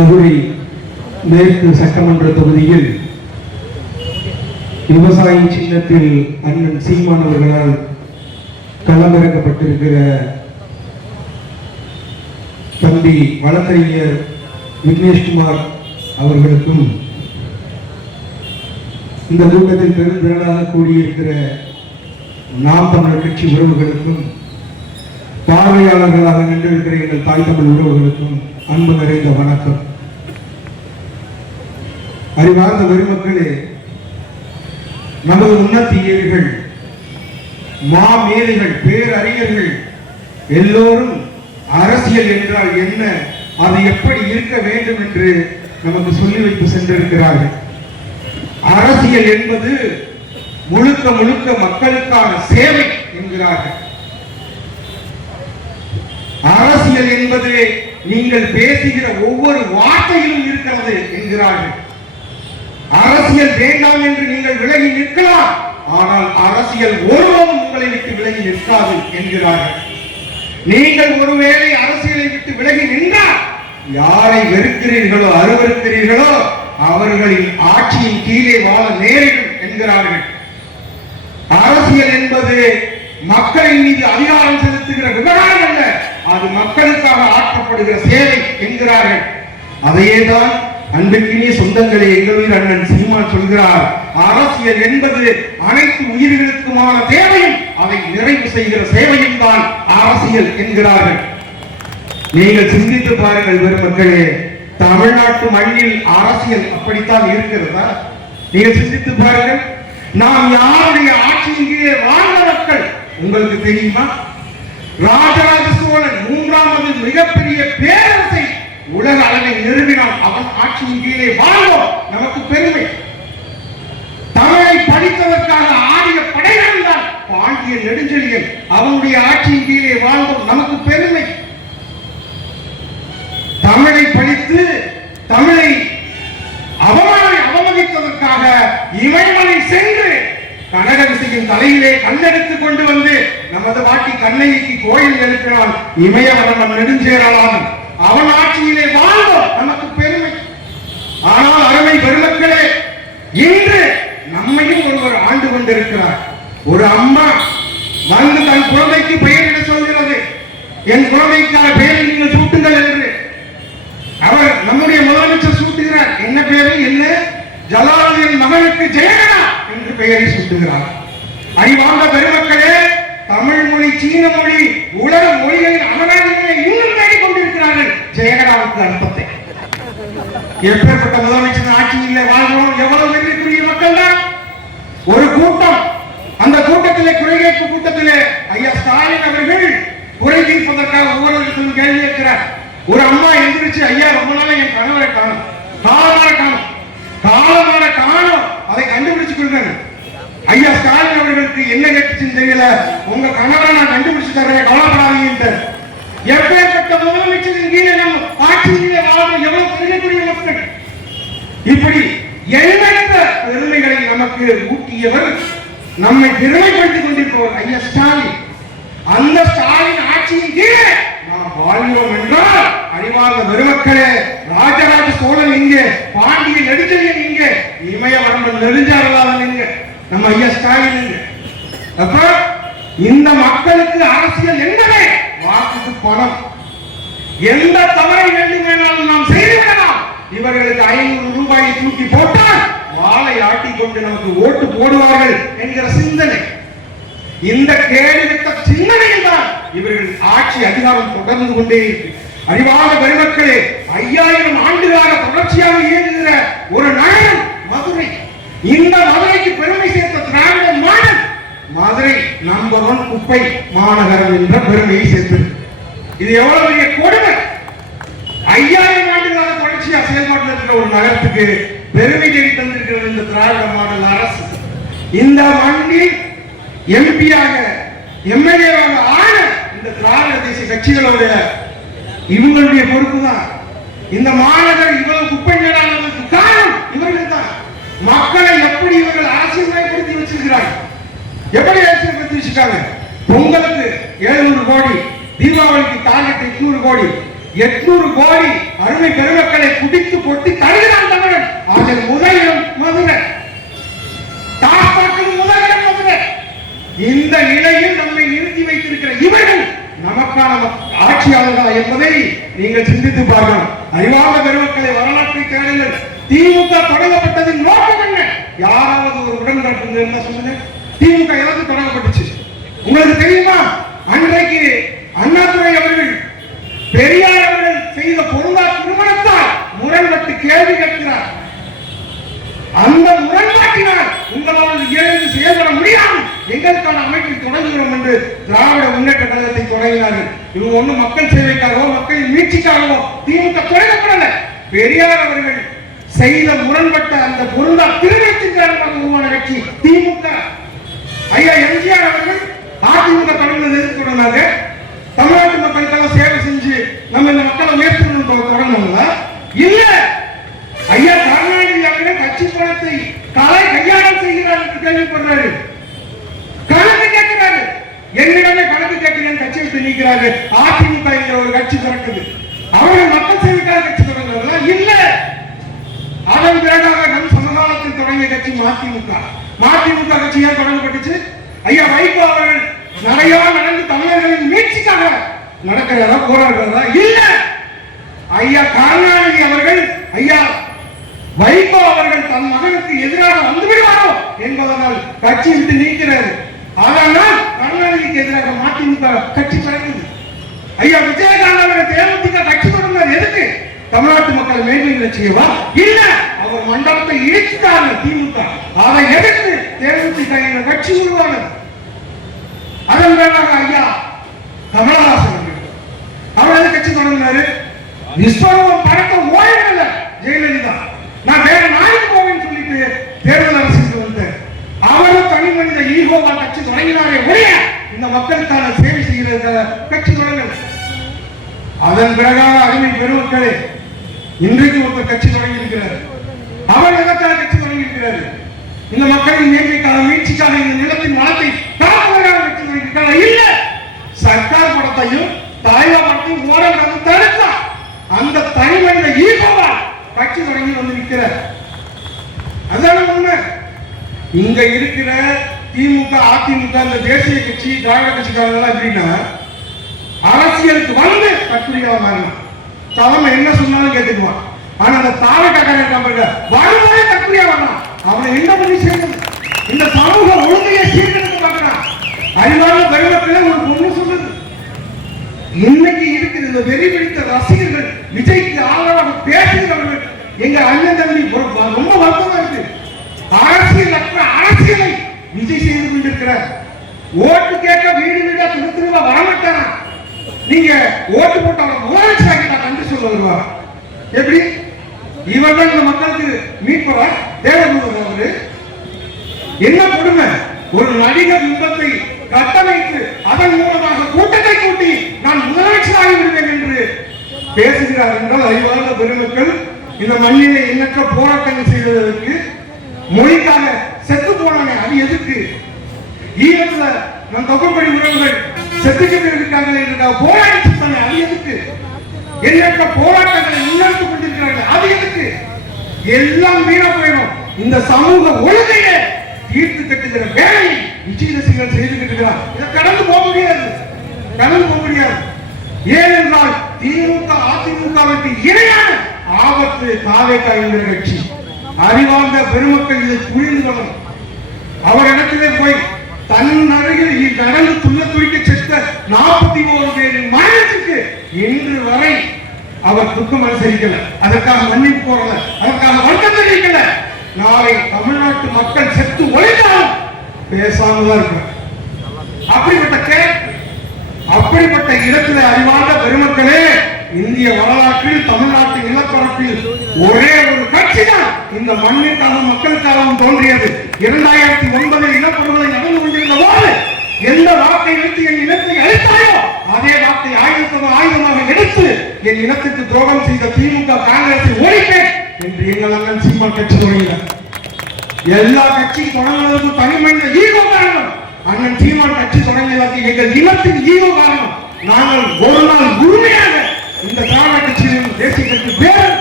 மதுரை மேற்கு சட்டமன்ற தொகுதியில் விவசாயி சின்னத்தில் அண்ணன் சீமான் அவர்களால் களமிறக்கப்பட்டிருக்கிற தம்பி வழக்கறிஞர் விக்னேஷ்குமார் அவர்களுக்கும் இந்த கூட்டத்தில் பெருந்திரளாக கூடியிருக்கிற நாம் தமிழர் கட்சி உறவுகளுக்கும் பார்வையாளர்களாக நின்றிருக்கிற எங்கள் தாய் தமிழ் உறவுகளுக்கும் அன்பு நிறைந்த வணக்கம். அறிவார்ந்த பெருமக்களே, நமது உன்னத்தியர்கள், மாமேதைகள், பேரறிஞர்கள் எல்லோரும் அரசியல் என்றால் என்ன, அது எப்படி இருக்க வேண்டும் என்று நமக்கு சொல்லி வைத்து சென்றிருக்கிறார்கள். அரசியல் என்பது முழுக்க முழுக்க மக்களுக்கான சேவை என்கிறார்கள். அரசியல் என்பது நீங்கள் பேசுகிற ஒவ்வொரு வார்த்தையிலும் இருக்கிறது என்கிறார்கள். அரசியல் வேண்டாம் என்று நீங்கள் விலகி நிற்கலாம், ஆனால் அரசியல் ஒருவரும் உங்களை விட்டு விலகி நிற்காது என்கிறார்கள். நீங்கள் ஒருவேளை அரசியலை விட்டு விலகி நின்றால் யாரை வெறுக்கிறீர்களோ அருவருக்கிறீர்களோ அவர்களின் ஆட்சியின் கீழே வாழ நேரிடும் என்கிறார்கள். அரசியல் என்பது மக்களின் மீது அதிகாரம் செலுத்துகிற விவகாரம் அல்ல, அது மக்களுக்காக ஆற்றப்படுகிற சேவை என்கிறார்கள். அதையேதான் அன்பிற்கினிய சொந்தங்களே, எங்களுடைய அண்ணன் சீமான் சொல்கிறார், அரசியல் என்பது அனைத்து உயிர்களுக்குமான தேவையும் அதை நிறைவு செய்கிற சேவையும் தான் அரசியல் என்கிறார்கள். நீங்கள் சிந்தித்து பாருங்கள் பெருமக்களே, தமிழ்நாட்டு மண்ணில் அரசியல் அப்படித்தான் இருக்கிறதா? நீங்கள் சிந்தித்து பாருங்கள். நாம் யாருடைய ஆட்சியின் கீழே வாழ்ந்த மக்கள் உங்களுக்கு தெரியுமா? ராஜராஜ சோழன் மூன்றாவது மிகப்பெரிய பேரரசை உலக அளவில் நிறுவினான். அவன் ஆட்சியின் கீழே வாழ்ந்தோம், நமக்கு பெருமை. தமிழை படித்ததற்காக ஆடிய படைகள் தான் பாண்டிய நெடுஞ்செழியன், அவனுடைய ஆட்சியின் கீழே வாழ்ந்தோம், நமக்கு பெருமை. தமிழை படித்து தமிழை அவமதித்ததற்காக இமயமலை சென்று கனகவிசையின் தலையிலே கண்ணெடுத்துக் கொண்டு வந்து நமது பாட்டி கண்ணகிக்கு கோயில் எழுப்பினான் இமயவரமன் நெடுஞ்சேரலான். அவன் ஆட்சியிலே வாழ்ந்தோம், நமக்கு பெருமை. ஆனால் அருமை பெருமக்களே, இன்று நம்மையும் ஒருவர் ஆண்டு கொண்டிருக்கிறார். ஒரு அம்மா வந்து தன் குழந்தைக்கு பெயரிட சொல்கிறது, என் குழந்தைக்கான பெயரை நீங்கள் சூட்டுங்கள் என்று. அவர் நம்முடைய முதலமைச்சர் சூட்டுகிறார். என்ன பெயரு? என்ன? ஜலாலுதீன் மகனுக்கு ஜெயகடா என்று பெயரை சூட்டுகிறார். அறிவார்ந்த பெருமக்களே, தமிழ் மொழி, சீன மொழி, உலக மொழிகளின் அகராதிகளை இன்னும் தேடிக் கொண்டிருக்கிறார்கள் ஜெயகடாவுக்கு அர்த்தத்தை. எப்பேற்பட்ட முதலமைச்சர் ஆட்சியில் வாழ்கிறோம், எவ்வளவு வெற்றிக்குரிய மக்கள் தான். ஒரு கூட்டம், அந்த கூட்டத்திலே குறை கேட்பு கூட்டத்திலே ஐயா ஸ்டாலின் அவர்கள் குறை தீர்ப்பதற்காக ஒவ்வொருவருக்கும் கேள்வி கேட்கிறார். ஒரு அம்மா எந்திரிச்சு, ஐயா ரொம்ப நாளா என் கணவரை காணும், காலமான காணும், அதை கண்டுபிடிச்சு கொடுங்க. ஐயா ஸ்டாலின் அவர்களுக்கு என்ன கேட்டுச்சுன்னு தெரியல, உங்க கணவரை நான் கண்டுபிடிச்சு தர்றேன், கவலைப்படாதீங்க. எப்பேற்பட்ட முதலமைச்சரின் கீழே நம்ம ஆட்சியிலே வாழ்ந்த எவ்வளவு பெருமைக்குரிய மக்கள். இப்படி எண்ணற்ற பெருமைகளை நமக்கு ஊட்டியவர், நம்மை பெருமைப்படுத்திக் கொண்டிருப்பவர் ஐயா ஸ்டாலின். அந்த ஸ்டாலின் ஆட்சியின் கீழே நாம் வாழ்கிறோம் என்றால், அறிவார்ந்த பெருமக்களே, ராஜராஜ சோழன் இங்கே, பாண்டிய நெடுஞ்செழியன் இங்கே, இமயவரம்பன் நெடுஞ்சாரலாதன் இங்கே, நம்ம ஐயா ஸ்டாலின் இங்கே. அப்ப இந்த மக்களுக்கு அரசியல் என்பதே வாக்குக்கு பணம். எந்த தவறை வேண்டுமானாலும் நாம் செய்துவிடலாம். இவர்களுக்கு 500 ரூபாயை தூக்கி போட்டால் வாளை ஆட்டிக்கொண்டு நமக்கு ஓட்டு போடுவார்கள் என்கிற சிந்தனை, இந்த கேடுவிட்ட சிந்தனையில் தான் இவர்கள் ஆட்சி அதிகாரம் தொடர்ந்து கொண்டே இருக்கு. அறிவார்ந்த பெருமக்களே, 5000 ஆண்டுகால தொடர்ச்சியாக இயங்குகிற ஒரு நகரம் மதுரை. இந்த மதுரைக்கு பெருமை சேர்த்த திராவிட மாடல் மதுரை நம்பர் 1 குப்பை மாநகரம் என்ற பெருமையை சேர்த்தது. இது எவ்வளவு பெரிய கொடுமை! 5000 ஆண்டுகால தொடர்ச்சியாக செயல்பாட்டில் இருக்கிற ஒரு நகரத்துக்கு பெருமை தேடி தந்திருக்கிறது இந்த திராவிட மாடல் அரசு. இந்த மண்ணில் எம்பியாக எம்எல்ஏவாக ஆன இந்த திராவிட தேசிய கட்சிகளோட இவங்களுடைய பொறுப்பு தான். இந்த மாநகர் இவ்வளவு குப்பை மேலானதற்கு காரணம் இவர்கள் தான். மக்களை எப்படி இவர்கள் அரசியல்மயப்படுத்தி வச்சிருக்கிறார்கள், எப்படி அரசியல்படுத்தி வச்சிருக்காங்க? பொங்கலுக்கு 700 கோடி, தீபாவளிக்கு டார்கெட் 200 கோடி, 800 கோடி அருமை பெருமக்களை குடித்து கொட்டி தருகிறான் தமிழன். அதில் முதலிடம் மதுரை, டாஸ்மாக் முதலிடம் மதுரை. இந்த நிலையில் நம்மை நிறுத்தி வைத்திருக்கிற இவர்கள் நமக்கான ஆட்சியாளர்களா என்பதை நீங்கள் சிந்தித்து பார்க்கணும். அறிவார்ந்த பெருமக்களை வரலாற்றை தேடுங்கள். திமுக தொடங்கப்பட்டதின் நோக்கம் என்ன? யாராவது ஒரு உடன்பாட்டு என்ன சொல்லுங்க. திமுக எதற்கு தொடங்கப்பட்டுச்சு உங்களுக்கு தெரியுமா? அன்றைக்கு அண்ணாதுரை அவர்கள், பெரியார் அவர்கள் செய்த பொருளா திருமணத்தால் முரண்பட்டு கேள்வி கேட்கிறார். அந்த முரண்பாட்டினால் உங்களால் எழுந்து செயல்பட முடியாது, எங்களுக்கான அமைப்பை தொடங்குகிறோம் என்று திராவிட முன்னேற்ற கழகத்தை தொடங்கினார்கள். இவங்க ஒன்றும் மக்கள் சேவைக்காகவோ மக்களின் மீட்சிக்காகவோ திமுக தொடங்கப்படல. பெரியார் அவர்கள் செய்த முரண்பட்ட அந்த பொருளா திருமணத்தின் காரணமாக உருவான கட்சி திமுக. ஐயா எம்ஜிஆர் அவர்கள் அதிமுக தொடர்ந்து எதிர்த்து தொடர்ந்தாங்க. தமிழ்நாட்டு மக்களுக்கெல்லாம் சேவை செஞ்சு நம்ம இந்த மக்களை உயர்த்தணும் தொடங்கினாங்களா? இல்ல. ஐயா கருணாநிதி அவர்கள் கட்சி பணத்தை கையாளம் செய்கிறார் என்று கேள்விப்படுறாரு. கணக்கு கேட்கிறாரு. என்னிடமே கணக்கு கேட்கிறேன் கட்சி விட்டு நீக்கிறாரு. அதிமுக என்கிற ஒரு கட்சி திறக்குது. அவர்கள் மக்கள் சேவைக்காக கட்சி தொடங்குறாங்களா? இல்ல. அதன் பிறகாக நம் சமகாலத்தில் தொடங்கிய கட்சி மதிமுக. மதிமுக கட்சி ஏன் தொடங்கப்பட்டுச்சு? ஐயா வைகோ அவர்கள் நிறைய நடந்து தமிழர்களின் மீட்சிக்காக நடக்கிறதா போராடுறதா? இல்ல. ஐயா கருணாநிதி அவர்கள், ஐயா வைகோ அவர்கள் தன் மகனுக்கு எதிராக வந்து விடுவாரோ என்பதனால் கட்சி விட்டு நீக்கிறார். ஆனால் கருணாநிதிக்கு எதிராக மதிமுக கட்சி தொடங்குது. ஐயா விஜயகாந்த் அவர்கள் தேமுதிக கட்சி தொடங்கினார். எதுக்கு? தமிழ்நாட்டு மக்கள் மேன்மைகளை செய்யவா? இல்ல. அவர் மண்டலத்தை இடித்தார்கள் திமுக. அதை எதிர்த்து தேமுதிக என்ற கட்சி உருவானது. அதன் பிறகு ஐயா கமலஹாசன் அவரது கட்சி தொடங்கினாரு. விஸ்வரூபம் படத்தை ஓயவில்லை ஜெயலலிதா. நான் வேற நாளைக்கு போவேன்னு சொல்லிட்டு தேர்தல் அரசுக்கு வந்தேன். அவரும் தனி மனித ஈகோவா கட்சி தொடங்கினாரே ஒழிய இந்த மக்களுக்கான சேவை செய்கிற கட்சி தொடங்கல. அதன் பிறகாக அருமை பெருமக்களே, இன்றைக்கு ஒருத்தர் கட்சி தொடங்கி இருக்கிறார். அவர் எதற்காக கட்சி தொடங்கி இருக்கிறார்? இந்த மக்களின் மேன்மைக்காக மீட்சிக்காக இந்த நிலத்தின் வளத்தை காப்பதற்காக கட்சி தொடங்கி இருக்கிறார். இல்ல. சர்க்கார் படத்தையும் தாய்வா படத்தையும் ஓரளவு தடுத்தா அந்த தனி மனித ஈகோவா கட்சி தொடங்கி வந்து நிற்கிறார். அதான உண்மை. இங்க இருக்கிற திமுக அதிமுக இந்த தேசிய கட்சி திராவிட கட்சிக்காரங்க எப்படின்னா அரசியலுக்கு வந்து கட்டுரையா மாறலாம். தலைமை என்ன சொன்னாலும் கேட்டுக்குவான். ஆனா அந்த தாவக்காரன் வருவதே கட்டுரையா வரலாம். அவனை என்ன பண்ணி செய்யணும்? இந்த சமூக ஒழுங்கையை சீர்கெடுத்து பார்க்கிறான். அறிவார்ந்த பெருமக்களே ஒரு பொண்ணு சொல்லுது. இன்னைக்கு இருக்கிற இந்த வெறி பிடித்த ரசிகர்கள் விஜய்க்கு ஆதரவாக பேசுகிறவர்கள் எங்க அண்ணன் தம்பி ரொம்ப வருத்தமா இருக்கு. அரசியல் அரசியலை விஜய் செய்து கொண்டிருக்கிறார். ஓட்டு கேட்க வீடு வீடா திரும்ப வரமாட்டாரா? நீங்க ஓட்டு போட்ட முதலமைச்சராக கண்டு சொல்ல வருவாரா? எப்படி? இவர்கள் இந்த மக்களுக்கு மீட்பவா? தேவதூதர் அவரு என்ன கொடுமை? ஒரு நடிகர் இன்பத்தை கட்டமைத்து அதன் மூலமாக கூட்டத்தை கூட்டி நான் முதலமைச்சராகி விடுவேன் என்று பேசுகிறார் என்றால் அறிவார்ந்த பெருமக்கள் இந்த மண்ணிலே எண்ணற்ற போராட்டங்கள் செய்வதற்கு மொழிக்காக செத்து போனானே அது எதுக்கு? ஈழத்துல நம் தொகுப்படி உறவுகள் செத்துக்கிட்டு இருக்காங்க என்று போராடி சொன்னாங்க அது எதுக்கு? எண்ணற்ற போராட்டங்களை முன்னெடுத்துக் கொண்டிருக்கிறார்கள் அது எதுக்கு? எல்லாம் வீண போயிடும். இந்த சமூக ஒழுங்கையே தீர்த்து கட்டுகிற வேலையை விஜய் ரசிகர்கள் செய்துகிட்டு இருக்கிறார். இதை கடந்து போக முடியாது, கடந்து போக முடியாது. ஏனென்றால் திமுக அதிமுகவுக்கு இணையான ஆபத்து தாவேகா என்கிற கட்சி. அறிவார்ந்த பெருமக்கள் இதை புரிந்து கொள்ளணும். அவரிடத்திலே போய் தன் அருகில் நடந்து துள்ள துடிக்க செத்த 41 பேரின் மரணத்துக்கு இன்று வரை அவர் துக்கம் அனுசரிக்கல, அதற்காக மன்னிப்பு போடல, அதற்காக வருத்தம் தெரிவிக்கல. நாளை தமிழ்நாட்டு மக்கள் செத்து ஒழித்தாலும் பேசாமதான் இருக்கிறார். அப்படிப்பட்ட இடத்துல அறிவார்ந்த பெருமக்களே, இந்திய வரலாற்றில் தமிழ்நாட்டின் நிலப்பரப்பில் ஒரே ஒரு கட்சி தான் இந்த மண்ணிற்காக மக்களுக்காகவும் தோன்றியது. 2009 இனப்படுகொலை நடந்து கொண்டிருந்த போது எந்த வாக்கை எடுத்து என் இனத்தை அழித்தாயோ அதே வாக்கை ஆயுதமாக எடுத்து என் இனத்துக்கு துரோகம் செய்த திமுக காங்கிரஸை ஒழிப்பேன் என்று எங்கள் அண்ணன் சீமான் கட்சி தொடங்கினார். எல்லா கட்சியும் தொடங்குவதற்கு தனிமனித ஈகோ காரணம். அண்ணன் சீமான் கட்சி தொடங்கியதற்கு எங்கள் இனத்தின் ஈகோ காரணம். நாங்கள் ஒரு நாள் உரிமையாக இந்த திராவிட கட்சியும் தேசிய கட்சி பேர்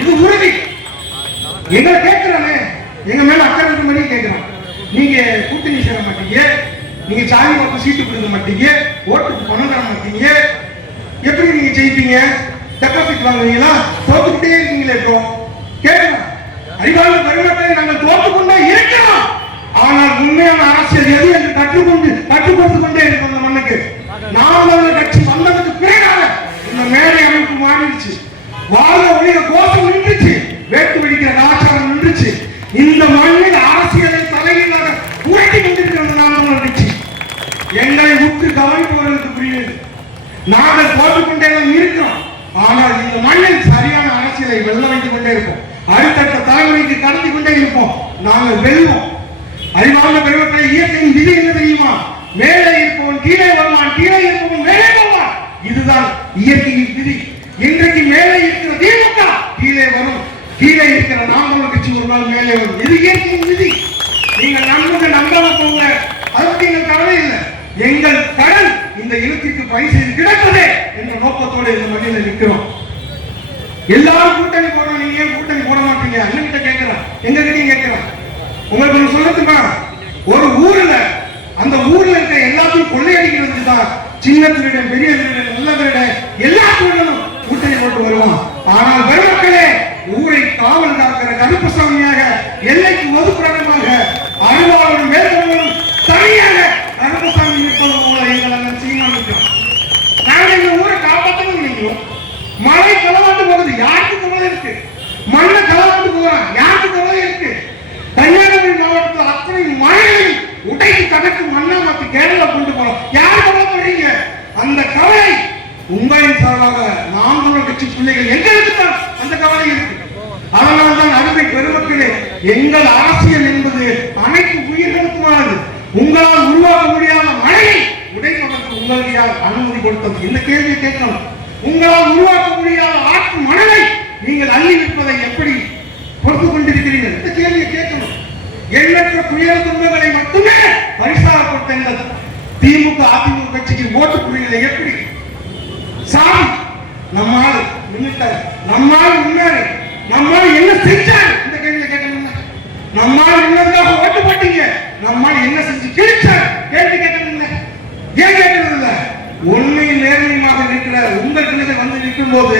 இது உறுதி. எங்களை கேட்கிறானே, எங்க மேல அக்கறை இருக்க மாதிரி கேட்கிறான். நீங்க கூட்டணி சேர மாட்டீங்க, நீங்க சாதி வாக்கு சீட்டு கொடுக்க மாட்டீங்க, ஓட்டுக்கு பணம் தர மாட்டீங்க, எப்படி நீங்க ஜெயிப்பீங்க? டெபாசிட் வாங்குவீங்களா? தோத்துக்கிட்டே இருக்கீங்களே. இப்போ கேட்கலாம், அறிவாளி பெருமக்களை நாங்கள் தோற்றுக்கொண்டே இருக்கிறோம். ஆனால் உண்மையான அரசியல் எது என்று கற்றுக்கொண்டு கொண்டே இருக்கும் அந்த மண்ணுக்கு. நாம் கட்சி வந்ததுக்கு பிறகாக இந்த மேடை அமைப்பு மாறிடுச்சு, வாழ்ந்த ஒளிர கோஷம் நின்றுச்சு, வேட்டு வெடிக்கிற கலாச்சாரம் நின்றுச்சு. இந்த மண்ணில் அரசியலை தலையிலாக உயர்த்தி கொண்டிருக்கிறது நாம் கட்சி. எங்களை உற்று கவனிப்பவர்களுக்கு புரியுது, நாங்கள் போட்டுக்கொண்டே இருக்கிறோம். ஆனால் இந்த மண்ணில் சரியான அரசியலை வெல்ல வைத்துக் கொண்டே இருப்போம். அடுத்தடுத்த தலைமுறைக்கு கடத்தி கொண்டே இருப்போம். நாங்கள் வெல்வோம். அறிவார்ந்த பெருமக்களை, இயற்கையின் விதி என்ன தெரியுமா? மேலே இருப்பவன் கீழே வருவான், கீழே இருப்பவன் மேலே போவான். இதுதான் இயற்கையின் விதி. இன்றைக்கு மேலே இருக்கிற திமுக கீழே வரும், கீழே இருக்கிற நாம் தமிழர் கட்சி ஒரு நாள் மேலே வரும். இது இயற்கையின் விதி. நீங்கள் நம்புங்க நம்பாம போங்க, அதை பற்றி எங்கள் கவலை இல்லை. எங்கள் கடன் இந்த இனத்திற்கு பரிசு கிடைப்பதே என்ற நோக்கத்தோடு இந்த மண்ணில் நிற்கிறோம். எல்லாரும் கூட்டணி போடுறோம், நீங்க ஏன் கூட்டணி போட மாட்டீங்க? அண்ணன் கிட்ட கேட்கிறேன், எங்க கிட்டையும் கேட்கிறேன். உங்களுக்கு ஒன்று சொல்லட்டுமா? ஒரு ஊர்ல அந்த ஊர்ல இருக்க எல்லாத்தையும் கொள்ளையடிக்கிறதுக்கு தான் சின்ன திருடன், பெரிய திருடன், நல்ல திருடன் எல்லா திருடனும் கூட்டணி போட்டு வருவான். ஆனால் பெருமக்களே, ஊரை காவல் காக்கிற கருப்பசாமியாக, எல்லைக்கு ஒதுக்குறமாக, அருவாளும் வேறுபடும் தனியாக கருப்பசாமி நிற்பது போல எங்களை சீமானிக்கிறோம். நாங்கள் இந்த ஊரை காப்பாற்றணும் நினைக்கிறோம். மழை களவாண்டு போகுது, யாருக்கு கவலை இருக்கு? மண்ணை களவாண்டு போறான், யாருக்கு கவலை இருக்கு? கன்னியாகுமரி மாவட்டத்தில் அத்தனை மழையை உடைக்கு தகட்டு மண்ணா மாற்றி கேரளா கொண்டு போறோம், யார் கவலைப்படுறீங்க? அந்த கவலை உங்களின் சார்பாக நாம் தமிழர் கட்சி பிள்ளைகள் எங்களுக்கு தான் அந்த கவலை இருக்கு. அதனால்தான் அருமை பெருமக்களே, எங்கள் அரசியல் என்பது அனைத்து உயிர்களுக்குமானது. உங்களால் உருவாக்க முடியாத மழையை உடைப்பதற்கு உங்களுக்கு யார் அனுமதி கொடுத்தது? இந்த கேள்வியை கேட்கணும். உங்களால் உருவாக்க முடியாத ஆற்று மணலை நீங்கள் அள்ளி விற்பதை எப்படி பொறுத்து கொண்டிருக்கிறீர்கள்? இந்த கேள்வியை கேட்கணும். எண்ணற்ற துயர துன்பங்களை மட்டுமே பரிசாக கொடுத்த திமுக அதிமுக கட்சிக்கு ஓட்டு புரியல. எப்படி சாமி நம்மால் நின்னுட்டார், நம்மால் முன்னாரு, நம்மால் என்ன செஞ்சாரு? இந்த கேள்வியை கேட்கணும். நம்மால் என்னதுக்காக ஓட்டு போட்டீங்க, நம்மால் என்ன செஞ்சு கிழிச்சார்? கேள்வி கேட்கணும். ஏன் கேட்கறது இல்ல? உண்மையில் நேர்மையாக இருக்கிற உங்கள் பிள்ளைகள் வந்து நிற்கும் போது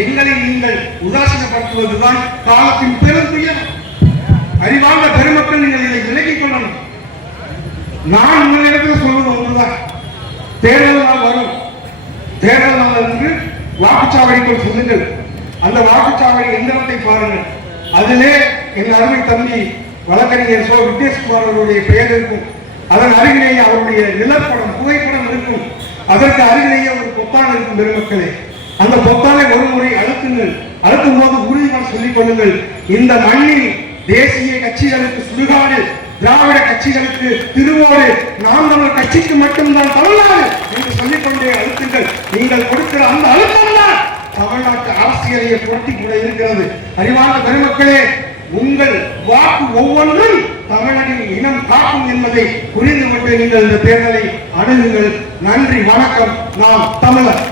எங்களை நீங்கள் உதாசீனப்படுத்துவதுதான் காலத்தின் பெரும் துயரம். அறிவார்ந்த பெருமக்கள், நீங்கள் இதை விலகிக் கொள்ளணும். நான் உங்களிடத்தில் சொல்வது ஒன்றுதான், தேர்தல் நாள் வரும், தேர்தல் நாள் என்று வாக்குச்சாவடிக்குள் சொல்லுங்கள். அந்த வாக்குச்சாவடி எந்திரத்தை பாருங்கள். அதிலே என் அருமை தம்பி வழக்கறிஞர் விக்னேஸ்குமார் அவருடைய பெயர் இருக்கும். அதன் அருகிலேயே அவருடைய நிலப்படம், புகைப்படம் இருக்கும். அதற்கு அருகிலேயே ஒரு பொத்தான் இருக்கும். பெருமக்களே, அந்த பொத்தானை ஒரு முறை அழுத்துங்கள். அழுத்தும் போது உறுதியாக சொல்லிக் கொள்ளுங்கள், இந்த மண்ணில் தேசிய கட்சிகளுக்கு சுடுகாடு, திராவிட கட்சிகளுக்கு திருவோடு, நாம் தமிழர் கட்சிக்கு மட்டும்தான் தமிழ்நாடு என்று சொல்லிக்கொண்டே அழுத்துங்கள். நீங்கள் கொடுக்கிற அந்த அழுத்தம் தான் தமிழ்நாட்டு அரசியலையை புரட்டி கூட இருக்கிறது. அறிவார்ந்த பெருமக்களே, உங்கள் வாக்கு ஒவ்வொன்றும் தமிழனின் இனம் காக்கும் என்பதை புரிந்து கொண்டு நீங்கள் இந்த தேர்தலை அணுகுங்கள். நன்றி, வணக்கம். நாம் தமிழர்.